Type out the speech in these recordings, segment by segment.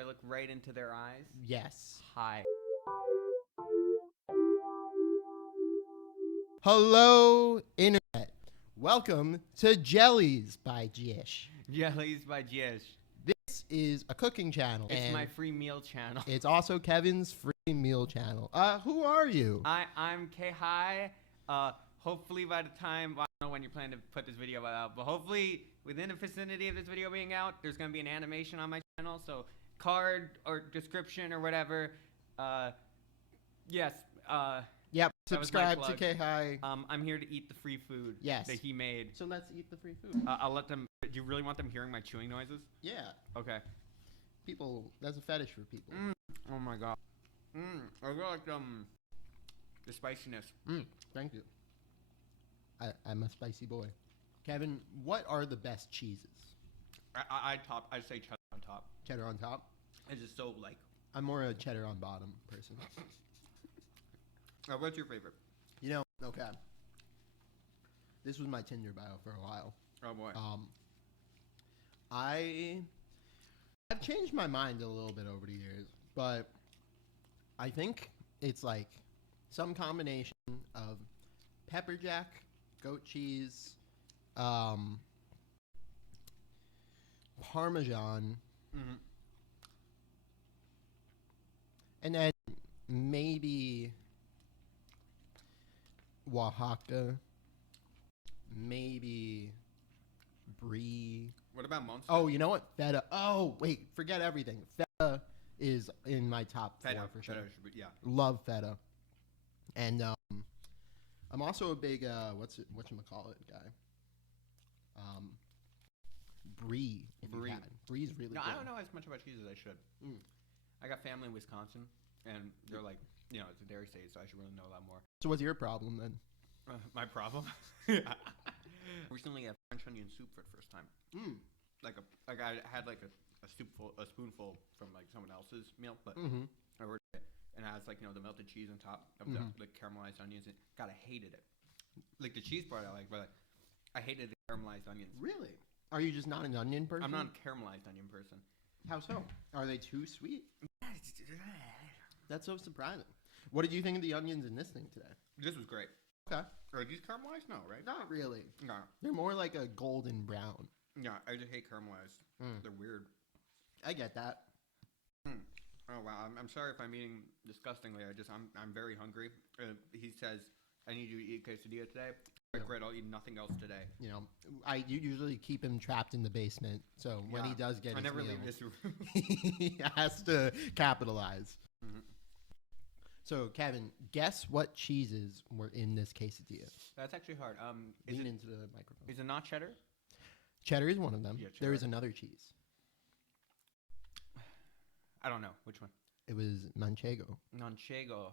I look right into their eyes? Yes. Hi. Hello, Internet. Welcome to Jellies by Jyesh. Jellies by Jyesh. This is a cooking channel. It's my free meal channel. It's also Kevin's free meal channel. Who are you? I'm K-Hi. Hopefully by the time, I don't know when you're planning to put this video out, but hopefully within the vicinity of this video being out, there's going to be an animation on my channel. So card or description or whatever. Yes. Yep. Subscribe to K-Hi. I'm here to eat the free food Yes. that he made. So let's eat the free food. I'll let them. Do you really want them hearing my chewing noises? Yeah. Okay. People, that's a fetish for people. Oh my god. I really like the spiciness. Thank you. I'm a spicy boy. Kevin, what are the best cheeses? I'd say cheddar on top. Cheddar on top? It's just so like. I'm more a cheddar on bottom person. What's your favorite? You know, okay. This was my Tinder bio for a while. Oh boy. I've changed my mind a little bit over the years, but I think it's like some combination of pepper jack, goat cheese, Parmesan, and then maybe Oaxaca, maybe brie. What about Monster? Oh, you know what? Feta. Oh, wait, forget everything. Feta is in my top four for sure. Yeah. Love feta. And I'm also a big whatchamacallit guy. Brie. Brie. Brie's really No, good. I don't know as much about cheese as I should. I got family in Wisconsin, and they're like, it's a dairy state, so I should really know a lot more. So what's your problem then? My problem? Recently, I had French onion soup for the first time. I had like a spoonful from like someone else's meal, but I ordered it, and it has like the melted cheese on top of the caramelized onions. And God, I hated it. Like the cheese part I like, but I hated the caramelized onions. Really? Are you just not an onion person? I'm not a caramelized onion person. How so? Are they too sweet? That's so surprising. What did you think of the onions in this thing today? This was great. Okay. Are these caramelized? No, right? Not really. No. They're more like a golden brown. Yeah, I just hate caramelized. They're weird. I get that. Oh wow, I'm sorry if I'm eating disgustingly. I'm very hungry. He says I need you to eat quesadilla today. Great, I'll eat nothing else today. You usually keep him trapped in the basement, so when he does get his never meal, leave this room. he has to capitalize. So, Kevin, guess what cheeses were in this quesadilla? That's actually hard. Lean into the microphone. Is it not cheddar? Cheddar is one of them. Yeah, there is another cheese. I don't know. Which one? It was manchego. Manchego.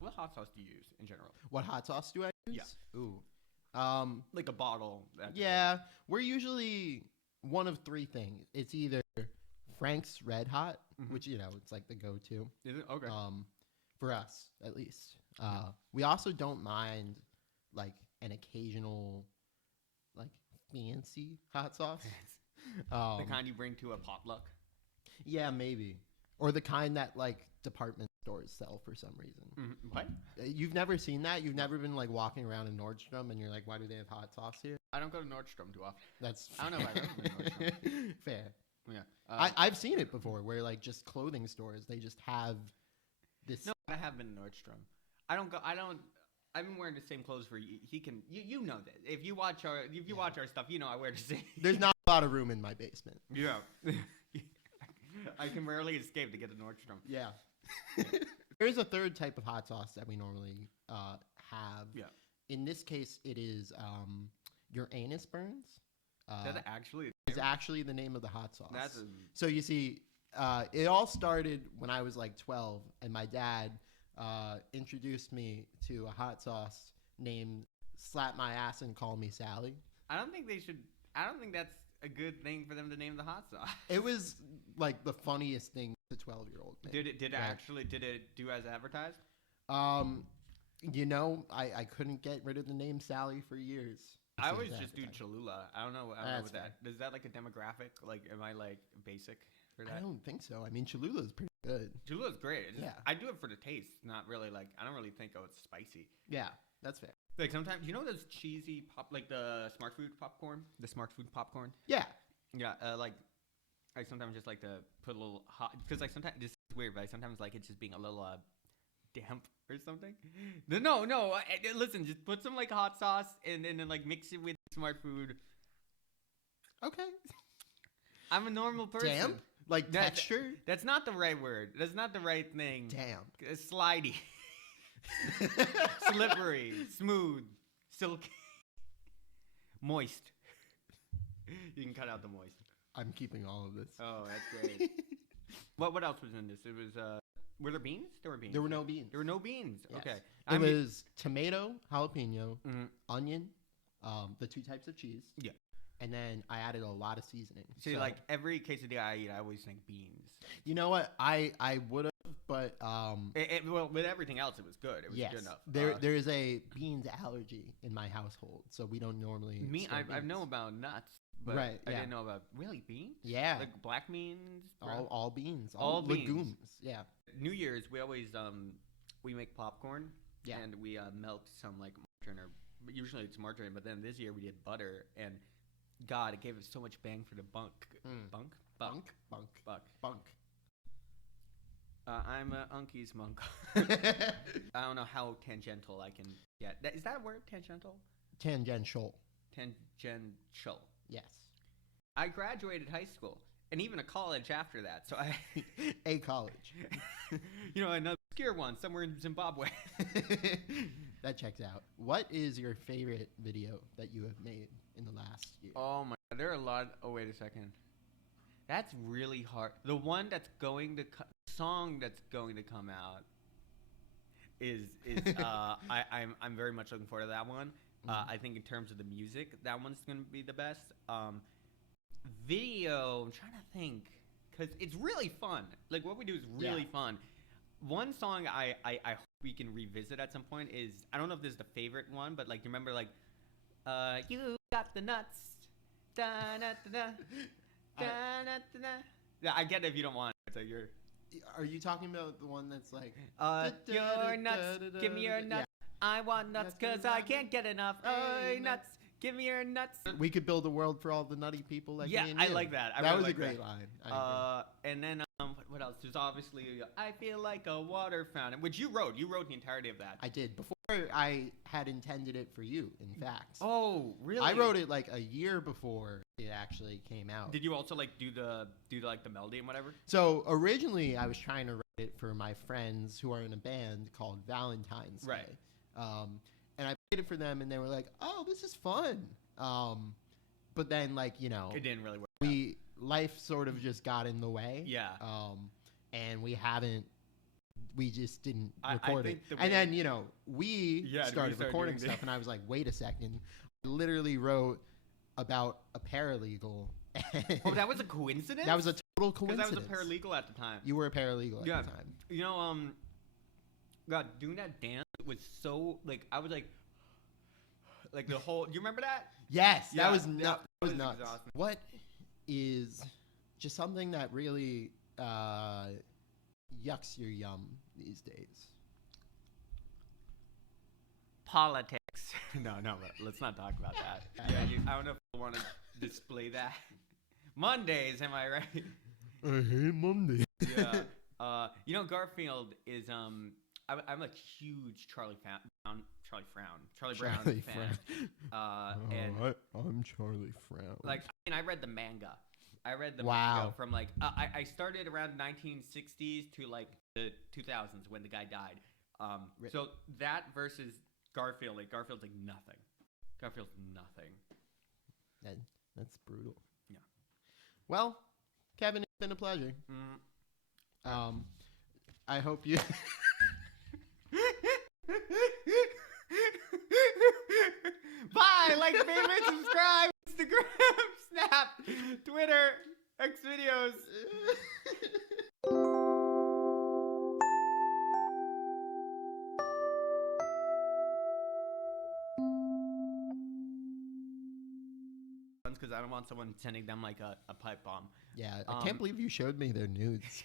What hot sauce do you use in general? What hot sauce do I use? Yeah. Ooh. Like a bottle. Yeah. We're usually one of three things. It's either Frank's Red Hot, which, it's like the go-to. Is it? Okay. For us, at least. We also don't mind, like, an occasional, like, fancy hot sauce. The kind you bring to a potluck? Yeah, maybe. Or the kind that, like, department stores sell for some reason. What? You've never seen that? You've never been, like, walking around in Nordstrom and you're like, why do they have hot sauce here? I don't go to Nordstrom too often. That's I don't know if I've ever been to Nordstrom. Fair. Yeah. I've seen it before where, like, just clothing stores, they just have this. No, I have been to Nordstrom. I've been wearing the same clothes for he can you know that. If you watch our stuff, I wear the same. There's not a lot of room in my basement. Yeah. I can rarely escape to get to Nordstrom. Yeah. There's a third type of hot sauce that we normally have. Yeah. In this case, it is your anus burns. That's actually is actually the name of the hot sauce. That's so you see, it all started when I was like 12, and my dad introduced me to a hot sauce named Slap My Ass and Call Me Sally. I don't think that's a good thing for them to name the hot sauce. It was like the funniest thing to 12-year-old. Did it do as advertised? I couldn't get rid of the name Sally for years. I always just do Cholula. I don't know what that is. That like a demographic? Like, am I like basic for that? I don't think so. I mean, Cholula is pretty good. Cholula's great. It's just, Yeah. I do it for the taste, not really like. I don't really think, oh, it's spicy. Yeah, that's fair. Like sometimes, you know those cheesy pop, like the Smart Food popcorn, the Smart Food popcorn. Yeah. Yeah, like I sometimes just like to put a little hot because like sometimes this is weird, but I sometimes like it just being a little damp or something. No, listen, just put some like hot sauce and then like mix it with Smart Food. Okay. I'm a normal person. Damp? Like texture? That's not the right word. That's not the right thing. Damp. Slidey. Slippery. Smooth. Silky. Moist. You can cut out the moist. I'm keeping all of this. Oh, that's great. What else was in this? It was were there beans? There were beans. There were no beans. There were no beans. Yes. Okay. It was tomato, jalapeno, onion, the 2 types of cheese. Yeah. And then I added a lot of seasoning. See, like every quesadilla I eat, I always think beans. You know what? I would have, but well, with everything else, it was good. It was good enough. There is a beans allergy in my household, so we don't normally. I know about nuts, but right, I didn't know about really beans. Yeah, like black beans. All beans. All legumes. Beans. Yeah. New Year's, we always we make popcorn. Yeah. And we melt some like margarine, or usually it's margarine, but then this year we did butter, and God, it gave us so much bang for the buck. Bunk. I'm a Unky's monk. I don't know how tangential I can get. Is that a word? Tangential? Tangential. Tangential. Yes. I graduated high school and even a college after that. So I a college. You know, an obscure one somewhere in Zimbabwe. That checks out. What is your favorite video that you have made in the last year? Oh my God, there are a lot. Oh, wait a second. That's really hard. The one that's going to song that's going to come out is I'm very much looking forward to that one. I think in terms of the music, that one's going to be the best. Video, I'm trying to think, because it's really fun. Like what we do is really fun. One song I hope we can revisit at some point is, I don't know if this is the favorite one, but like you remember like you got the nuts. Da, da, da, da. Da, da, da, da. Yeah, I get it if you don't want it. So you're. Are you talking about the one that's like your nuts, give me your nuts. I want nuts because I can't get enough. Nuts, give me your nuts. We could build a world for all the nutty people like me and I you. like that. That was a great line. And then what else? There's obviously I feel like a water fountain, which you wrote. You wrote the entirety of that. I did before I had intended it for you. In fact. Oh, really? I wrote it like a year before it actually came out. Did you also like do the melody and whatever? So originally I was trying to write it for my friends who are in a band called Valentine's Day. And I played it for them and they were like, "Oh, this is fun." But then like, you know, it didn't really work. Life sort of just got in the way. Yeah. And we just didn't record it. And then, you know, we started recording stuff and I was like, wait a second. I literally wrote about a paralegal. Oh, that was a coincidence? That was a total coincidence. Because I was a paralegal at the time. You were a paralegal at the time. You know, God, doing that dance was so, like, I was like the whole, you remember that? Yes, yeah, that was nuts. Exhausting. What is just something that really yucks your yum these days? Politics. No, let's not talk about that. I don't know if I want to display that. Mondays, am I right? I hate Mondays. Yeah. You know, Garfield is I'm a huge Charlie Brown fan. And I'm Charlie Frown. Like, I mean, I read the manga. Manga from like I started around 1960s to like the 2000s when the guy died. So that versus Garfield, like Garfield's like nothing. Garfield's nothing. That's brutal. Yeah. Well, Kevin, it's been a pleasure. I hope you. Bye. Like, favorite, subscribe, Instagram, Snap, Twitter, X videos. Because I don't want someone sending them like a pipe bomb. Yeah, I can't believe you showed me their nudes.